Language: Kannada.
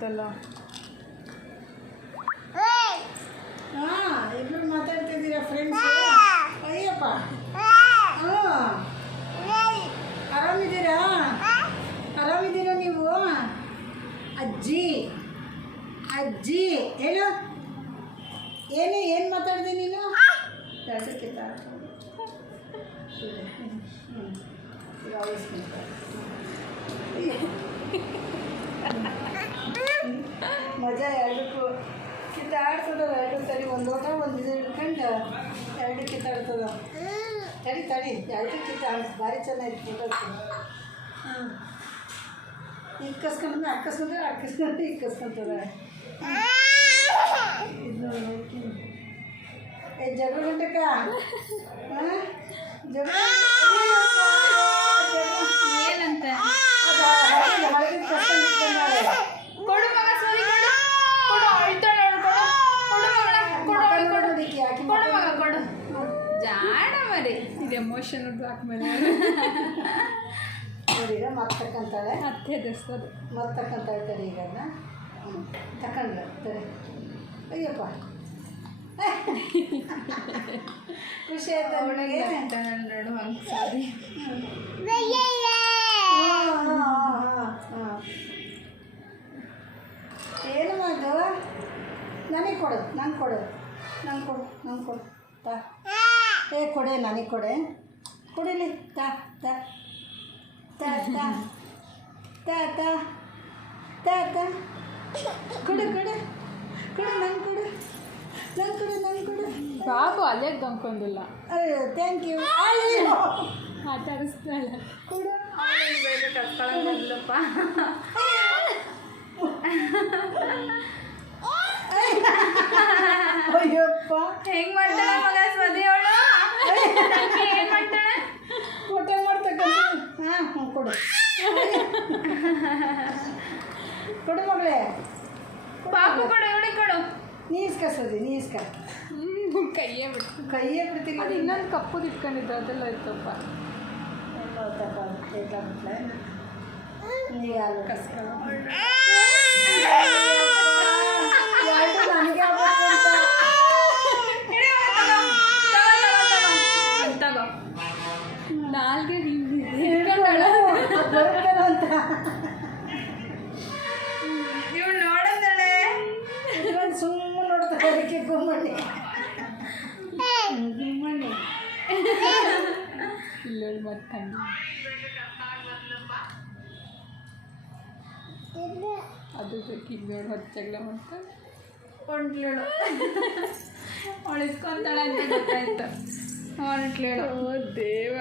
ಮಾಡ್ತಲ್ಲ. ಹಾಂ, ಇಬ್ಬರು ಮಾತಾಡ್ತಿದ್ದೀರಾ ಫ್ರೆಂಡ್ಸ್? ಅಯ್ಯಪ್ಪ, ಹಾಂ, ಆರಾಮಿದ್ದೀರಾ? ಆರಾಮಿದ್ದೀರಾ ನೀವು? ಅಜ್ಜಿ ಅಜ್ಜಿ ಹೇಳು. ಏನು ಮಾತಾಡ್ದೆ ನೀನು? ಎರಡಕ್ಕೆ ಮಜಾ ಎರಡಕ್ಕೂ ಕಿತ್ತಾಡ್ತದ. ಎರಡು ಸರಿ ಒಂದು ಲೋಟ ಒಂದು ಇದು ಹಿಡ್ಕೊಂಡು ಎರಡು ಕಿತ್ತಾಡ್ತದ. ತಡಿ ಎರಡು ಕಿತ್ತಾಡ ಭಾರಿ ಚೆನ್ನಾಗಿತ್ತು ಫೋಟೋಕ್ಕೆ. ಹಾಂ, ಅಕ್ಕಸ್ಕೊಂಡ್ರೆ ಇಕ್ಕಸ್ಕೊಂತದ. ಇದು ಜಗಳ ಗಂಟಕ್ಕ ಜಗಳ ಏನಂತ ಕೊಡು ಮಗ, ಸರಿ ಕೊಡು, ಅಳ್ತಾಳೆ ಕೊಡು ಮಗ, ಕೊಡು. ಜಾಣ ಮರಿ, ಇದು ಎಮೋಷನ್ ಹಾಕ್ಮೇಲೆ ನೋಡಿರ ಮತ್ತೆ ತಕ್ಕಂತಾಳೆ. ಅತ್ತೆ ಎದುರಿಸ್ತದೆ. ಮತ್ತೆ ತಕ್ಕಂತಾಳೆ. ತಡಿ ಈಗ ತಕೊಂಡ್ರೆ ತಡಿ. ಅಯ್ಯಪ್ಪ, ಖುಷಿ ಆಯ್ತು ಅವಳಿಗೆ. ನೋಡು ಹಂಗೆ ಸಾರಿ. ಏನು ಮಾಡು? ನನಗೆ ಕೊಡು ತಾ. ಕೊಡೆ, ನನಗೆ ಕೊಡಿಲಿ. ತಾ ಕೊಡು ನಂಗೆ ಕೊಡು. ಬಾಬು ಅಲ್ಲೇ ದಮ್ಕೊಂಡಿಲ್ಲ. Thank you. ಮಾತಾಡಿಸ್ತಾಳೆ. ಕೊಡು. ಬೇಗ ಕತ್ಕೊಳ್ಳೋದಿಲ್ಲಪ್ಪ. ಅಯ್ಯಪ್ಪ, ಹೆಂಗ್ ಮಾಡ್ತಾಳೆ ಮಗ ಸ್ವದಿ ಅವಳು? ಏನ್ ಮಾಡ್ತಾಳೆ? ಊಟ ಮಾಡ್ತಕ್ಕಂಥ. ಹಾಂ, ಕೊಡು ಮಗಳೇ. ಪಾಪು ಕೊಡು, ಇವಳಿಗೆ ಕೊಡು. ನೀ ಇಸ್ಕ. ಕೈಯೇ ಬಿಡ್ತೀನಿ. ಬಿಡ್ತೀನಿ. ಅದು ಇನ್ನೊಂದು ಕಪ್ಪುದು ಇಟ್ಕೊಂಡಿದ್ದು ಅದೆಲ್ಲ ಇತ್ತಪ್ಪ. ಈಗ ಕಸ್ಕೊಳ್ಳೋ ನನಗೆ ತಗೋ. ನಾಲ್ಗೆ ಅಂತ ಇವಳು ನೋಡಂದಳೆ. ಸುಮ್ಮನೆ ನೋಡ್ತಾರೆ. ಅದಕ್ಕೆ ಗುಮ್ಮಣ್ಣಿ ಇಲ್ಲ ಮತ್ತೆ ಅದು ಬೇಕಿದ್ಬೇಡ ಹೊಚ್ಚಗ್ಲ ಅಂತ ಹೊಂಟ್ಲೇಳು. ಅವಳು ಇಸ್ಕೊಂತಾಳೆ ಅಂತ ಗೊತ್ತಾಯ್ತು. ಹೊಂಟ್ಲೇಳು. ದೇವ